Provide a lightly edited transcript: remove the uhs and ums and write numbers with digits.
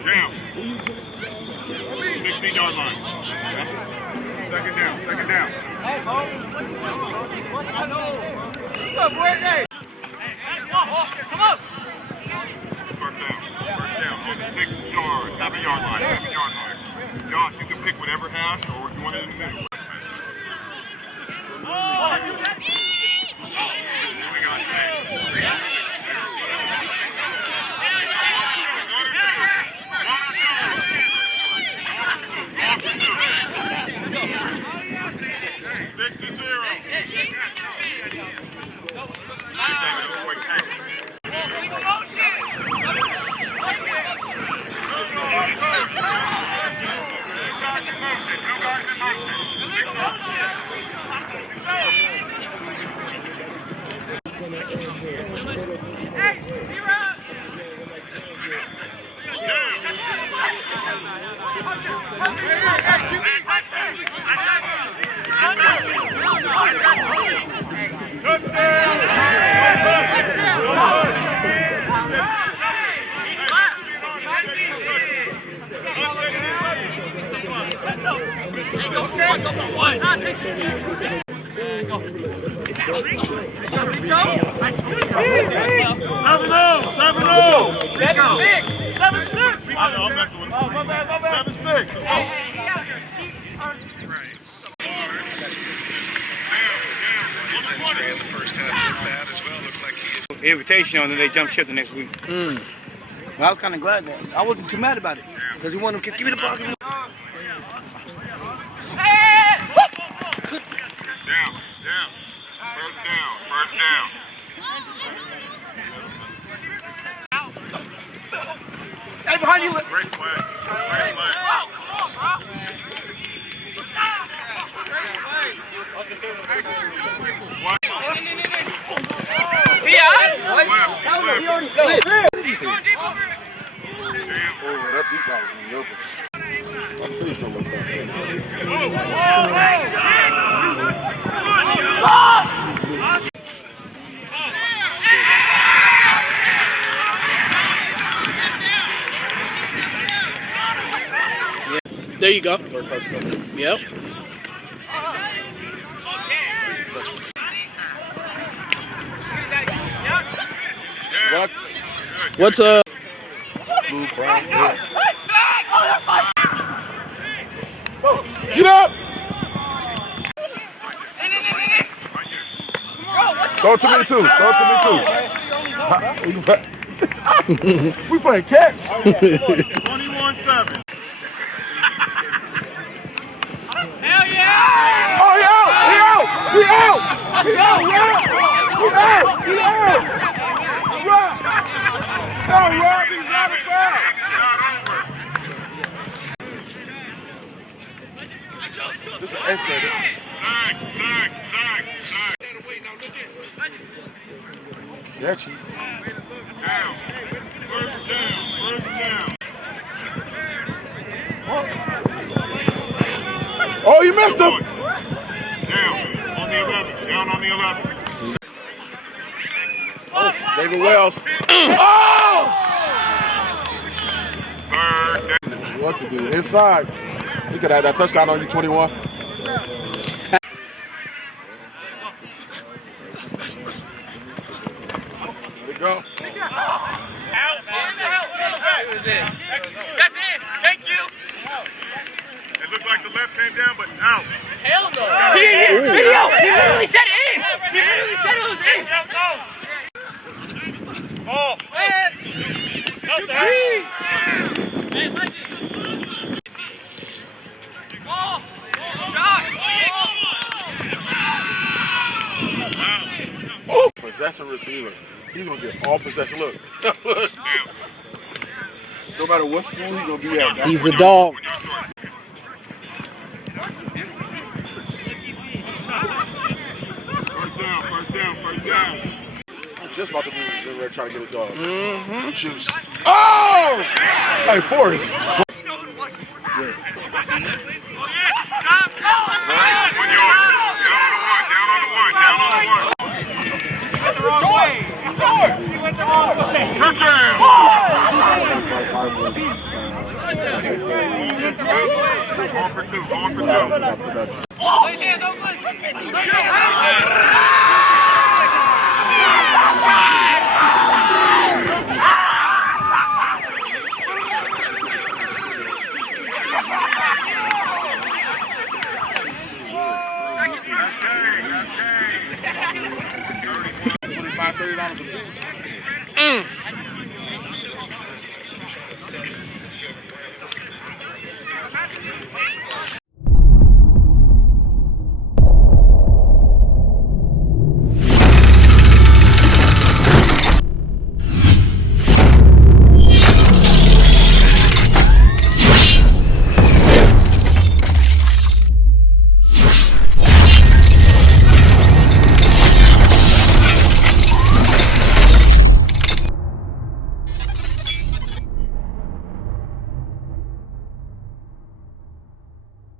Down. 16-yard line. Second down. Second down. What's up, boy? Hey. Come on. First down. First down. On the 6-yard, 7-yard line. 7-yard line. Josh, you can pick whatever hash or if you want it in the middle. Invitation on, and they jump ship the next week. Well, I was kind of glad that I wasn't too mad about it because he wanted to give me the ball. Down. First down. First down. Hey, behind you. Great play. Great play. Oh, come on, bro. He already slipped. Damn. Oh, that deep ball was open. I'll tell you something about Yeah. There you go. Yep. What's up? Get up! Throw it to me too. Throw it to me too. We playing catch. 21-7. Hell yeah! Oh, he out! He out! He out! He out! He out! He out! Rob! No, Rob, he's out of foul. This is an escalator. Catchy. Down. First down. First down. Oh, you missed him. Down. On the 11. Down on the 11. Oh, David Wells. Oh! Third down. What to do? Inside. You could have that touchdown on you, 21. Go. Out. That's it. Thank you. It looked like the left came down, but out. Hell no. He literally said it in. He literally said it was in. Ball. No, sir. Hey, legend. Ball. Shot. Possession receiver. He's going to get all possession. Look. No matter what school he's going to be at. He's a dog. First down. First down. First down. I'm just about to be ready to try to get a dog. Mm-hmm. Juice. Oh! Hey, Forrest. 1 yard. Down on the one. Down on the one. He went the wrong way. He went the wrong way. Touchdown. Going for two. Going for two. Lay hands, Oakland. Lay hands.